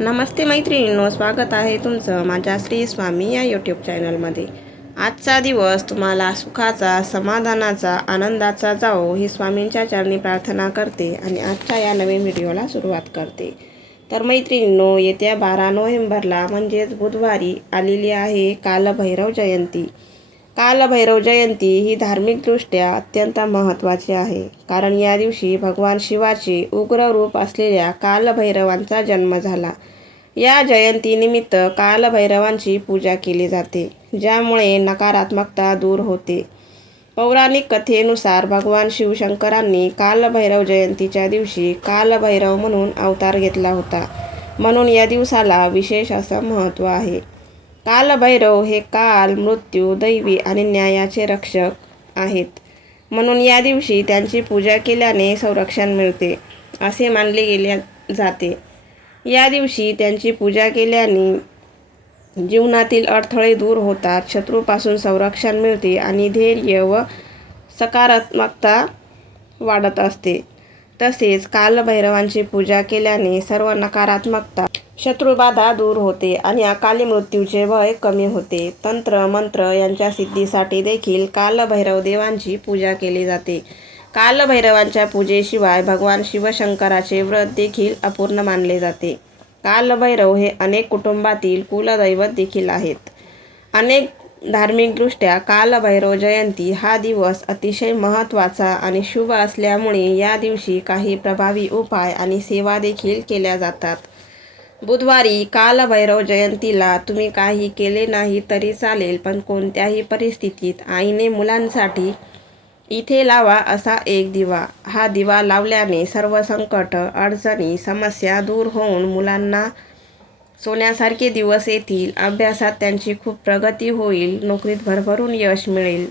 नमस्ते मैत्रिणींनो स्वागत आहे तुमचं माझ्या श्री स्वामी या यूट्यूब चॅनलमध्ये आजचा दिवस तुम्हाला सुखाचा समाधानाचा आनंदाचा जाओ ही स्वामींच्या चरणी प्रार्थना करते आणि आजच्या या नवीन व्हिडिओला सुरुवात करते. तर मैत्रिणींनो येत्या बारा नोव्हेंबरला म्हणजेच बुधवारी आलेली आहे कालभैरव जयंती. कालभैरव जयंती ही धार्मिकदृष्ट्या अत्यंत महत्त्वाची आहे. कारण या दिवशी भगवान शिवाचे उग्र रूप असलेल्या कालभैरवांचा जन्म झाला. या जयंतीनिमित्त कालभैरवांची पूजा केली जाते ज्यामुळे नकारात्मकता दूर होते. पौराणिक कथेनुसार भगवान शिवशंकरांनी कालभैरव जयंतीच्या दिवशी कालभैरव म्हणून अवतार घेतला होता. म्हणून या दिवसाला विशेष असं महत्त्व आहे. कालभैरव हे काल मृत्यू दैवी आणि न्यायाचे रक्षक आहेत. म्हणून या दिवशी त्यांची पूजा केल्याने संरक्षण मिळते असे मानले गेले जाते. या दिवशी त्यांची पूजा केल्याने जीवनातील अडथळे दूर होतात शत्रूपासून संरक्षण मिळते आणि धैर्य व सकारात्मकता वाढत असते. तसेच कालभैरवांची पूजा केल्याने सर्व नकारात्मकता शत्रुबाधा दूर होते आणि अकाली मृत्यूचे भय कमी होते. तंत्र मंत्र यांच्या सिद्धीसाठी देखील कालभैरव देवांची पूजा केली जाते. कालभैरवांच्या पूजेशिवाय भगवान शिवशंकराचे व्रत देखील अपूर्ण मानले जाते. कालभैरव हे अनेक कुटुंबातील कुलदैवत देखील आहेत. अनेक धार्मिकदृष्ट्या कालभैरव जयंती हा दिवस अतिशय महत्त्वाचा आणि शुभ असल्यामुळे या दिवशी काही प्रभावी उपाय आणि सेवा देखील केल्या जातात. बुधवारी कालभैरव जयंतीला तुम्ही काही केले नाही तरी चालेल पण कोणत्याही परिस्थितीत आईने मुलांसाठी इथे लावा असा एक दिवा. हा दिवा लावल्याने सर्व संकट अडचणी समस्या दूर होऊन मुलांना सोन्यासारखे दिवस येतील. अभ्यासात त्यांची खूप प्रगती होईल नोकरीत भरभरून यश मिळेल.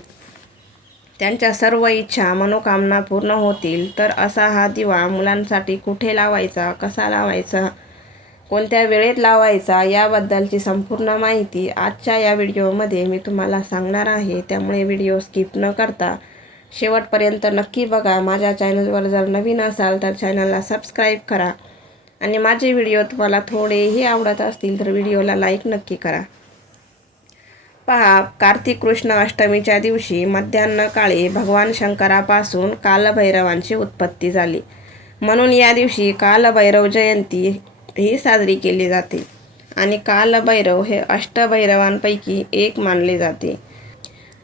त्यांच्या सर्व इच्छा मनोकामना पूर्ण होतील. तर असा हा दिवा मुलांसाठी कुठे लावायचा कसा लावायचा? कोणत्या वेळेत लावायचा याबद्दलची संपूर्ण माहिती आजच्या या व्हिडिओमध्ये मी तुम्हाला सांगणार आहे. त्यामुळे व्हिडिओ स्किप न करता शेवटपर्यंत नक्की बघा. माझ्या चॅनलवर जर नवीन असाल तर चॅनलला सबस्क्राईब करा. आणि माझे व्हिडिओ तुम्हाला थोडेही आवडत असतील तर व्हिडिओला लाईक नक्की करा. पहा कार्तिक कृष्ण अष्टमीच्या दिवशी मध्यान्ह काळी भगवान शंकरापासून कालभैरवांची उत्पत्ती झाली. म्हणून या दिवशी कालभैरव जयंती ही साजरी केली जाते आणि कालभैरव हे अष्टभैरवांपैकी एक मानले जाते.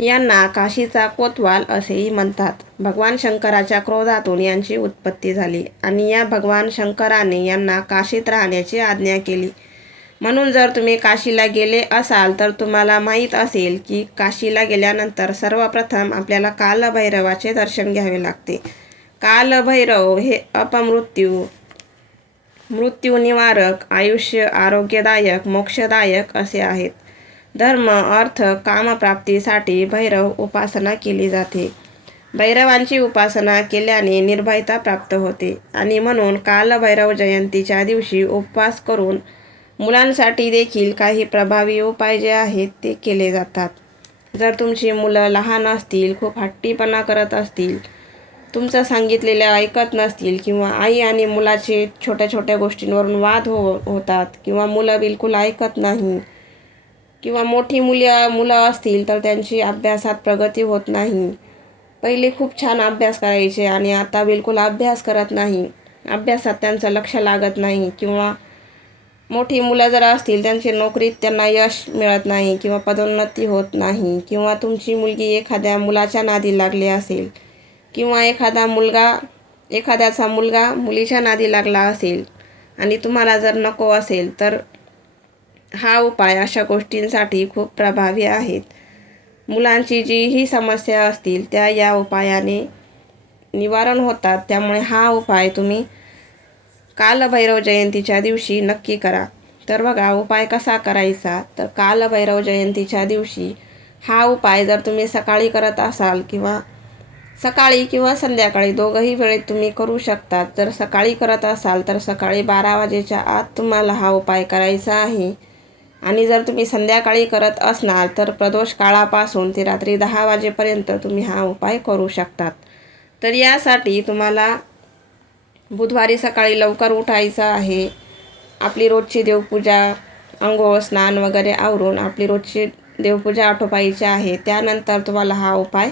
यांना काशीचा कोतवाल असेही म्हणतात. भगवान शंकराच्या क्रोधातून यांची उत्पत्ती झाली आणि या भगवान शंकराने यांना काशीत राहण्याची आज्ञा केली. म्हणून जर तुम्ही काशीला गेले असाल तर तुम्हाला माहीत असेल की काशीला गेल्यानंतर सर्वप्रथम आपल्याला कालभैरवाचे दर्शन घ्यावे लागते. कालभैरव हे अपमृत्यू मृत्यू निवारक आयुष्य आरोग्यदायक मोक्षदायक असे आहेत. धर्म अर्थ कामप्राप्तीसाठी भैरव उपासना केली जाते. भैरवांची उपासना केल्याने निर्भयता प्राप्त होते आणि म्हणून कालभैरव जयंतीच्या दिवशी उपवास करून मुलांसाठी देखील काही प्रभावी उपाय जे आहेत ते केले जातात. जर तुमची मुलं लहान असतील खूप हट्टीपणा करत असतील तुमचं सांगितलेल्या ऐकत नसतील किंवा आई आणि मुलाचे छोट्या छोट्या गोष्टींवरून वाद हो होतात किंवा मुलं बिलकुल ऐकत नाही किंवा मोठी मुली मुलं असतील तर त्यांची अभ्यासात प्रगती होत नाही. पहिले खूप छान अभ्यास करायचे आणि आता बिलकुल अभ्यास करत नाही. अभ्यासात त्यांचं लक्ष लागत नाही किंवा मोठी मुलं जर असतील त्यांची नोकरीत त्यांना यश मिळत नाही किंवा पदोन्नती होत नाही किंवा तुमची मुलगी एखाद्या मुलाच्या नादी लागली असेल किंवा एखादा मुलगा एखाद्याचा मुलगा मुलीच्या नादी लागला असेल आणि तुम्हाला जर नको असेल तर हा उपाय अशा गोष्टींसाठी खूप प्रभावी आहेत. मुलांची जीही समस्या असतील त्या या उपायाने निवारण होतात. त्यामुळे हा उपाय तुम्ही कालभैरव जयंतीच्या दिवशी नक्की करा. तर बघा उपाय कसा करायचा? तर कालभैरव जयंतीच्या दिवशी हा उपाय जर तुम्ही सकाळी करत असाल किंवा सकाळी किंवा संध्याकाळी दोघंही वेळेत तुम्ही करू शकता जर सकाळी करत असाल तर सकाळी बारा वाजेच्या आत तुम्हाला हा उपाय करायचा आहे. आणि जर तुम्ही संध्याकाळी करत असणार तर प्रदोष काळापासून ते रात्री दहा वाजेपर्यंत तुम्ही हा उपाय करू शकतात. तर यासाठी तुम्हाला बुधवारी सकाळी लवकर उठायचं आहे. आपली रोजची देवपूजा अंघोळ स्नान वगैरे आवरून आपली रोजची देवपूजा आटोपायची आहे. त्यानंतर तुम्हाला हा उपाय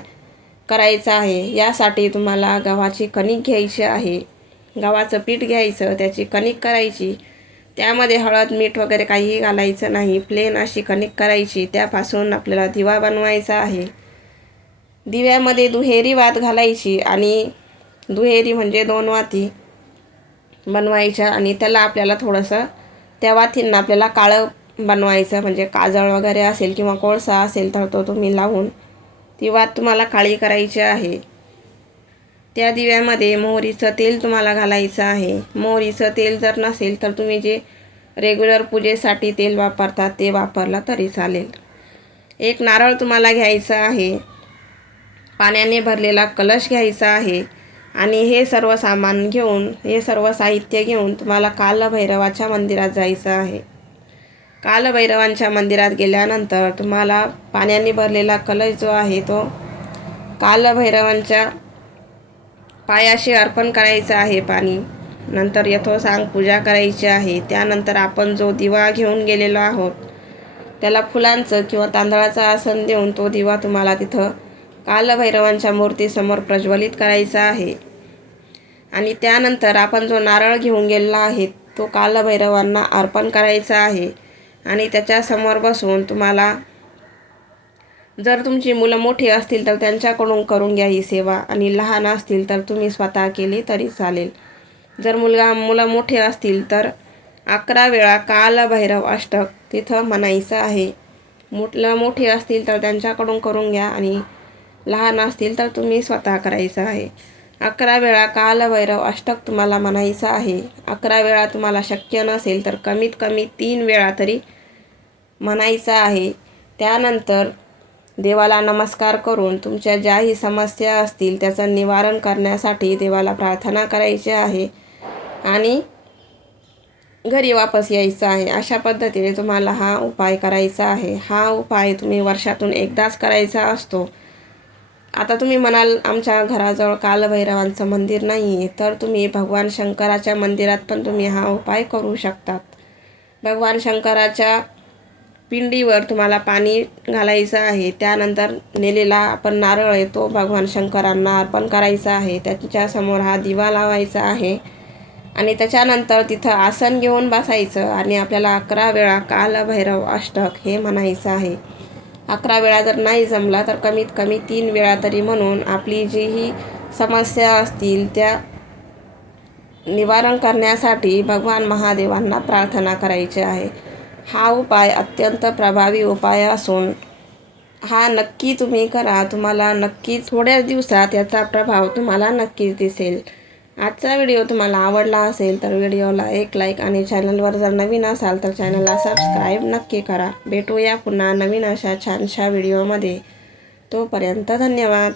करायचा आहे. यासाठी तुम्हाला गव्हाची कणिक घ्यायची आहे. गव्हाचं पीठ घ्यायचं त्याची कणिक करायची. त्यामध्ये हळद मीठ वगैरे काहीही घालायचं नाही. प्लेन अशी कणिक करायची. त्यापासून आपल्याला दिवा बनवायचा आहे. दिव्यामध्ये दुहेरी वात घालायची आणि दुहेरी म्हणजे दोन वाती बनवायच्या आणि त्याला आपल्याला थोडंसं त्या वातींना आपल्याला काळं बनवायचं. म्हणजे काजळ वगैरे असेल किंवा कोळसा असेल तर तो तुम्ही लावून ती वात तुम्हाला काळी करायची आहे. त्या दिव्यामध्ये मोहरीचं तेल तुम्हाला घालायचं आहे. मोहरीचं तेल जर नसेल तर तुम्ही जे रेग्युलर पूजेसाठी तेल वापरतात ते वापरला तरी चालेल. एक नारळ तुम्हाला घ्यायचा आहे. पाण्याने भरलेला कलश घ्यायचा आहे. आणि हे सर्व सामान घेऊन हे सर्व साहित्य घेऊन तुम्हाला कालभैरवाच्या मंदिरात जायचं आहे. कालभैरवांच्या मंदिरात गेल्यानंतर तुम्हाला पाण्याने भरलेला कलश जो आहे तो कालभैरवांच्या पायाशी अर्पण करायचं आहे पाणी. नंतर यथोसांग पूजा करायची आहे. त्यानंतर आपण जो दिवा घेऊन गेलेलो आहोत त्याला फुलांचं किंवा तांदळाचं आसन देऊन तो दिवा तुम्हाला तिथं कालभैरवांच्या मूर्तीसमोर प्रज्वलित करायचा आहे. आणि त्यानंतर आपण जो नारळ घेऊन गेलेला आहे तो कालभैरवांना अर्पण करायचा आहे. आणि त्याच्यासमोर बसून तुम्हाला जर तुमची मुलं मोठी असतील तर त्यांच्याकडून करून घ्या ही सेवा आणि लहान असतील तर तुम्ही स्वतः केली तरी चालेल. जर मुलगा मुलं मोठे असतील तर अकरा वेळा कालभैरव अष्टक तिथं म्हणायचं आहे. मुलं मोठे असतील तर त्यांच्याकडून करून घ्या आणि लहान असतील तर तुम्ही स्वतः करायचं आहे. अकरा वेळा कालभैरव अष्टक तुम्हाला म्हणायचं आहे. अकरा वेळा तुम्हाला शक्य नसेल तर कमीत कमी तीन वेळा तरी म्हणायचं आहे. त्यानंतर देवाला नमस्कार करून तुमच्या ज्याही समस्या असतील त्याचं निवारण करण्यासाठी देवाला प्रार्थना करायची आहे आणि घरी वापस यायचं आहे. अशा पद्धतीने तुम्हाला हा उपाय करायचा आहे. हा उपाय तुम्ही वर्षातून एकदाच करायचा असतो. आता तुम्ही म्हणाल आमच्या घराजवळ कालभैरवांचं मंदिर नाही आहे तर तुम्ही भगवान शंकराच्या मंदिरात पण तुम्ही हा उपाय करू शकतात. भगवान शंकराच्या पिंडीवर तुम्हाला पाणी घालायचं आहे. त्यानंतर नेलेला आपण नारळ आहे तो भगवान शंकरांना अर्पण करायचा आहे. त्याच्यासमोर हा दिवा लावायचा आहे. आणि त्याच्यानंतर तिथं आसन घेऊन बसायचं आणि आपल्याला अकरा वेळा कालभैरव अष्टक हे म्हणायचं आहे. अकरा वेळा जर नाही जमला तर कमीत कमी तीन वेळा तरी म्हणून आपली जी ही समस्या असतील त्या निवारण करण्यासाठी भगवान महादेवांना प्रार्थना करायची आहे. हा उपाय अत्यंत प्रभावी उपाय असून हा नक्की तुम्ही करा. तुम्हाला नक्की थोड्याच दिवसात याचा प्रभाव तुम्हाला नक्कीच दिसेल. आजचा व्हिडिओ तुम्हाला आवडला असेल तर व्हिडिओला एक लाईक आणि चॅनलवर जर नवीन असाल तर चॅनलला सबस्क्राईब नक्की करा. भेटूया पुन्हा नवीन अशा छानशा व्हिडिओमध्ये तोपर्यंत धन्यवाद.